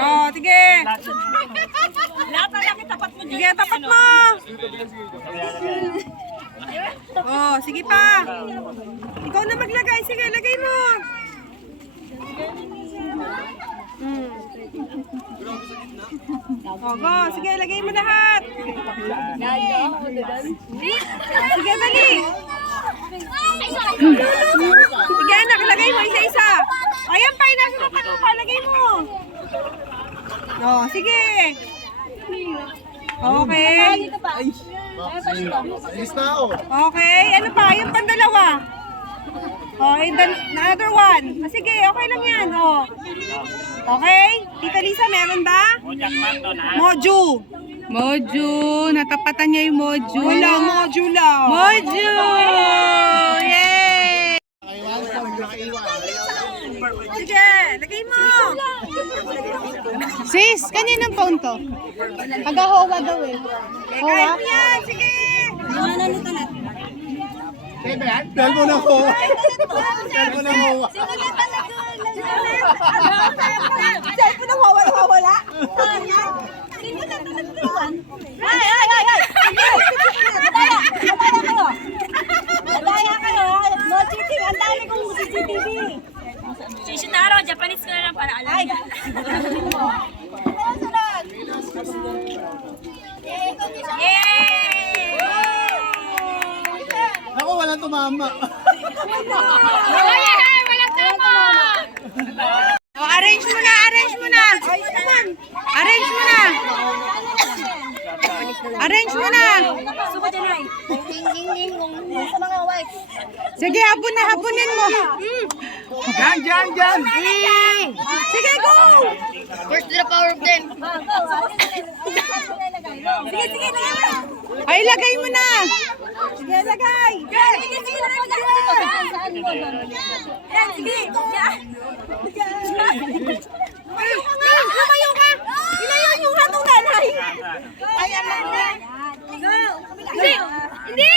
Oh, sige. Lahat na lang tapat mo Sige, tapat mo. Oh, sige pa. Ikaw na maglagay. Sige, lagay mo. Hmm. Oh, go. Sige, lagay mo lahat. Sige, dali. Sige, anak, lagay mo isa-isa. Ayan pa, nasa tapat mo pa. Lagay mo. Oh, sige. Okay. Alis na ako. Okay, ano pa? Yung pandalawa. Oh, and then another one. Ah, sige, okay lang yan. Oh. Okay? Tita Lisa, meron ba? Moju. Moju, natapatan niya yung Moju. Wala, Moju lang. Moju! Yay! Sige, lagay mo. Sis, kaninang phone to? Kagahowa daw eh. Okay, kaya mo yan. Sige. Dahil mo na ako. Dahil mo na ako. Cellphone na wawala, wawala. Ay, ay, ay, ay. Madaya, madaya kayo. Madaya kayo. No cheating. Ang dami kong CCTV. Shishinaro, Japanese ko na lang para alam niya. Yay! Ako walang tumama. Oh, arrange mo na, arrange mo na. Arrange mo na. Arrange mo na. Sa mga wife. Sige, hapon na, hapunin mo. Diyan, diyan, diyan. Sige, go! First to the power of ten. Sige, sige, lagay mo. Ay, lagay mo na. Sige, lagay. Sige, sige, Yan, sige. Lumayo ka. Ilayo yung hatong nanay. Ay, alam na. Hindi! Hindi!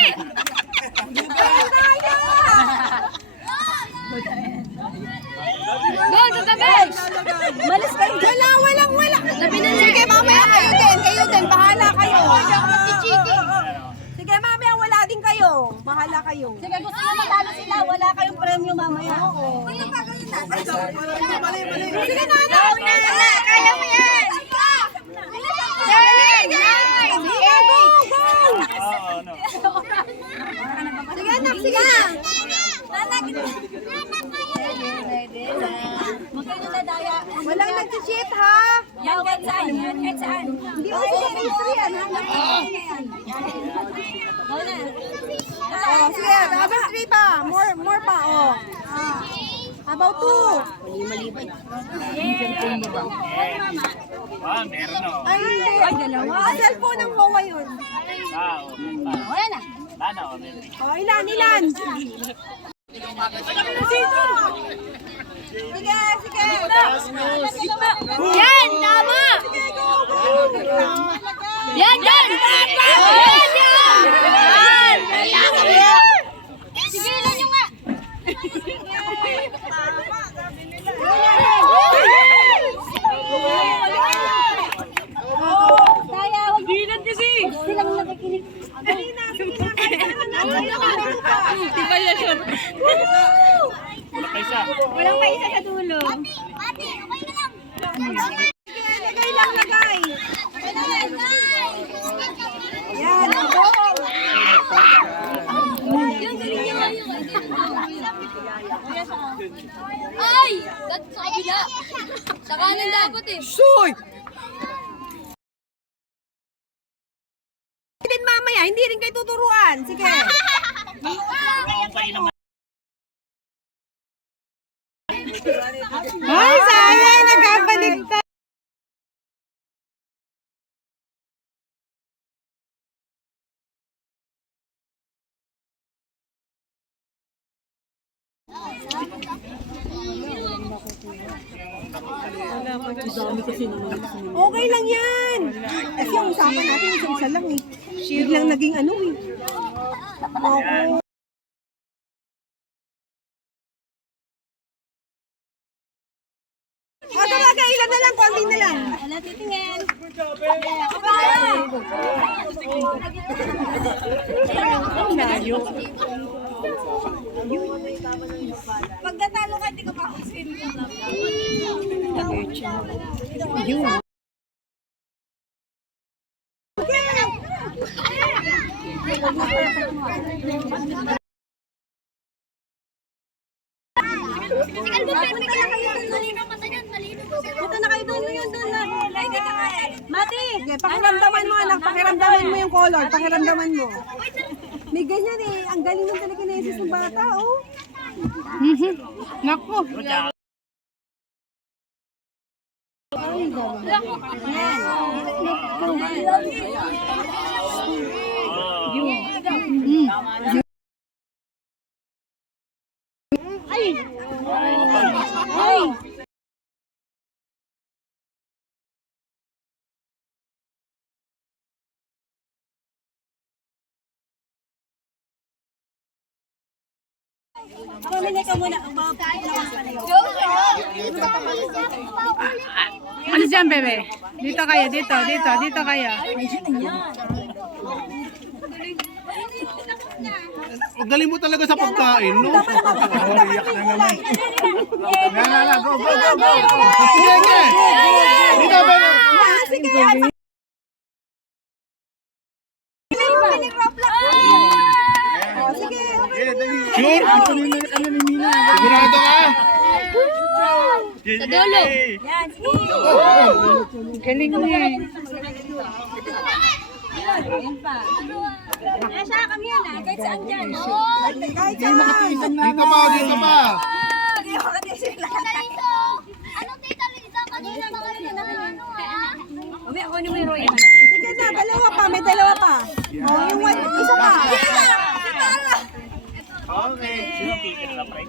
Kayo. Bahala kayo. Sige, gusto nyo matalo sila. Wala kayong premyo mamaya. Oo. Sige, nanay. Wala, kaya mo yan. Dali. Sige, go, go. Sige, anak, sige. Walang nag-cheat, ha? Yan, kahit saan. Yan, kahit saan. Hindi ko sa history yan, ha? Oh, sige, three pa. More, more pa, oh. Ah. About two. Ah, meron o. Ay, hindi. Ay, dalawa. Ah, cellphone ng Hawa yun. Ah, o. Wala na. Sana o, meron. Oh, ilan, ilan? Sino? Sige, sige. Yan, tama! Yan! Yan, yan! Yan! Sigilan nyo nga! Kaya, wag Dinan kasi! Silang nakikinig. Dali na, sige na. Kaya na natin. Wala pa isa. Walang pa isa sa dulo. Sige, lagay lang, lagay. Yan, go. Ay! Kat sa kabila. Sa kanan dapat eh. Soy! Din mamaya, hindi rin kayo tuturuan. Sige. Ay, sayang! Nagkabaliktad. Okay lang yan. Kasi ang usapan natin, isa-isa lang eh. Biglang naging ano eh. Oo. Na lang. Wala titingin. Pag natalo ka, di ka pa kusin. Ano ba, pwede ka na kayo dun, malinaw mata yun, malinaw. Dito na kayo dun, yun, dun na. Ay, dito ka. Okay, pakiramdaman mo anak, pakiramdaman mo yung color, pakiramdaman mo. May ganyan eh, ang galing ng telekinesis ng bata, oh. Mhm. Naku. Mamili ka muna. Ano dyan, bebe? Dito kayo, dito, dito, dito kayo. Ang galing mo talaga sa pagkain, no? Iyak na naman. Go, go, go, go. Sige, sige. Dito? Ah, sige, yan. Oh, sige, okay. Sure? Sigurado ka? Sa dulo. Galing niya eh. Asya, kami yan ah. Kahit saan dyan. Kahit saan. Dito pa, dito pa. Ano tita Lisa? Kanina mga rin na ano ah. Umi, ako ni Miro yan. Sige na, dalawa pa, may dalawa pa. Oh, yung white, isa pa. Okay. Na pre?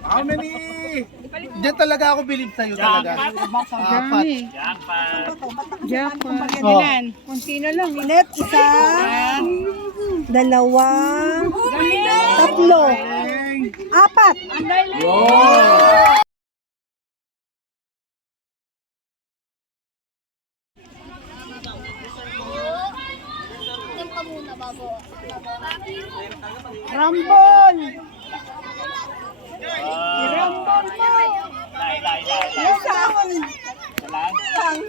How many? Diyan talaga ako believe sa'yo talaga. Apat. Jackpot. Jackpot. Oh. Kunti na lang. Ulit, isa, dalawa, tatlo, apat. Rambol! Rambol mo. Lai, lai, lai, lai. Isa. Salang.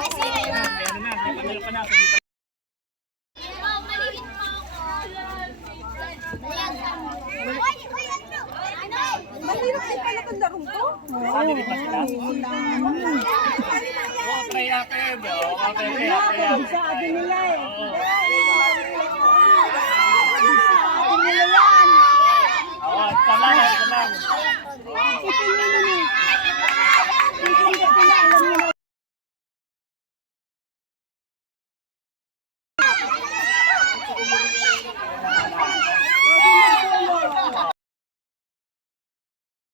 Ay, sige na. Ano na, may pamilya pa na. Oh, maliit mo ako. Ayan. Uy, uy, ano? Ano? Mahirap din pala itong larong to. Pa sila? Okay, okay. Okay, okay, okay. Nila eh. Oo,